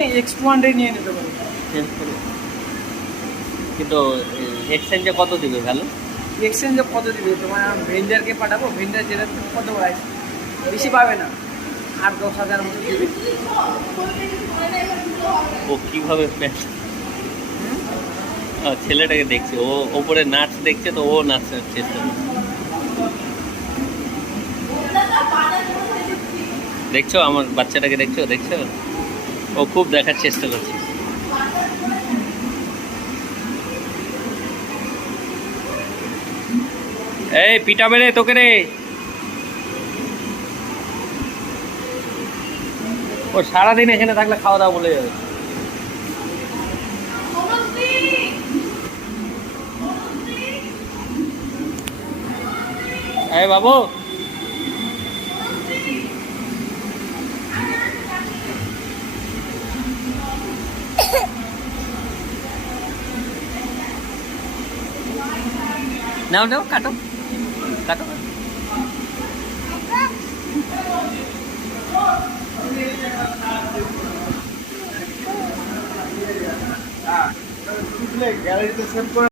X200 নিয়ে নিতে পারো। কিন্তু এক্সচেঞ্জে কত দিবে ভ্যালু? এক্সচেঞ্জে কত দিবে? তোমার ভেন্ডারকে পাঠাবো, ভেন্ডার যেটা কত আছে, বেশি পাবে না, 8-10 হাজার মতো দিবে। ও কিভাবে ছেলেটাকে দেখছে, ও ওপরে নাচ দেখছে, তো ও নাচার চেষ্টা করছে। দেখছো আমার বাচ্চাটাকে, দেখছো দেখছো, ও খুব দেখার চেষ্টা করছে। এই পিটাবে রে তোকে রে। ও সারাদিন এখানে থাকলে খাওয়া দাওয়া বলে যাবে। এই বাবু, নাও নাও, কাটো কাটো। গ্যালারিতে সেভ করে